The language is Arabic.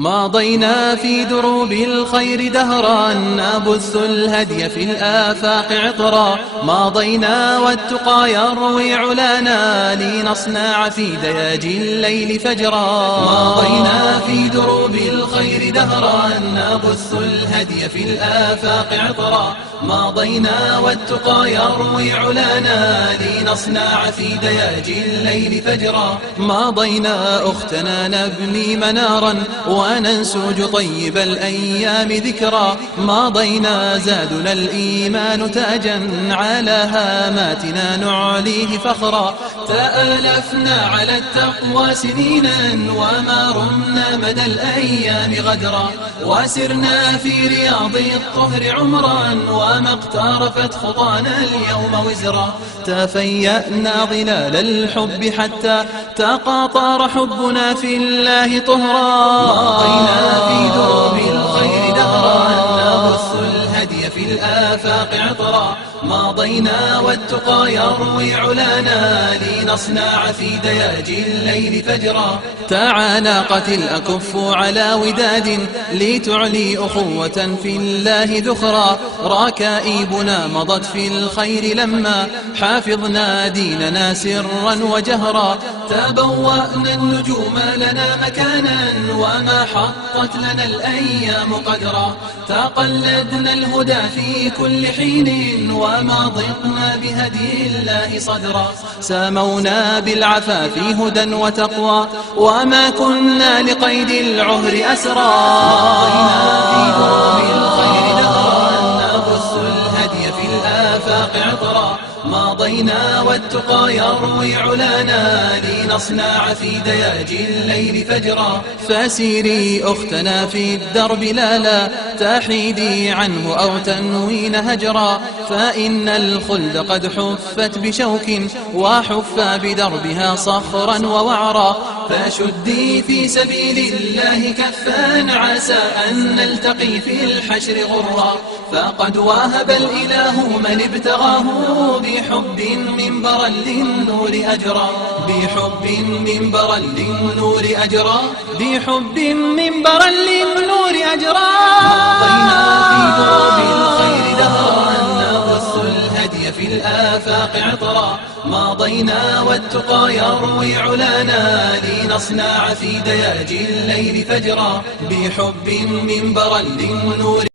ماضينا في دروب الخير دهرا نبث الهدي في الآفاق عطرا. ماضينا والتقى يروي علانا لنصنع في دياجي الليل فجرا. ماضينا في دروب الخير دهرا نبث الهدي في الآفاق عطرا. ماضينا والتقى يروي علانا لنصنع في دياجي الليل فجرا. ماضينا أختنا نبني منارا وننسج طيب الأيام ذكرى. ماضينا زادنا الإيمان تاجا على هاماتنا نعليه فخرا. تآلفنا على التقوى سنينا وما رمنا مدى الأيام غدرا. وسرنا في رياض الطهر عمرا وما اقترفت خطانا اليوم وزرا. تفيأنا ظلال الحب حتى تقاطر حبنا في الله طهرا. ماضينا في دروب الخير دهرا نبث الهدي في الآفاق عطرا. ماضينا والتقى يروي علانا لنصنع في دياجي الليل فجرا. تعانقت الأكف على وداد لتعلي أخوة في الله ذخرا. ركائبنا مضت في الخير لما حافظنا ديننا سرا وجهرا. تبوأنا النجوم لنا مكانا وما حطت لنا الأيام قدرا. تقلدنا الهدى في كل حين وما ضقنا بهدي الله صدرا. سامونا بالعفاف هدى وتقوى وما كنا لقيد العهر أسرا. ماضينا في دروب الخير دهرا نبث الهدي في الآفاق عطرا. ماضينا والتقى يروي علانا لنصنع في دياجي الليل فجرا. فسيري أختنا في الدرب لا تحيدي عنه أو تنوين هجرا. فإن الخلد قد حفت بشوك وحف بدربها صخرا ووعرا. فشدي في سبيل الله كفا عسى أن نلتقي في الحشر غرا. فقد وهب الإله من ابتغاه بحب منبرا للنور أجرا. بحب منبرا للنور أجرا. بحب منبرا للنور أجرا. ماضينا في دروب الخير دهرا نبث الهدي في الآفاق عطرا. ماضينا والتقى يروي علانا لنصنع في دياجي الليل فجرا. بحب منبرا للنور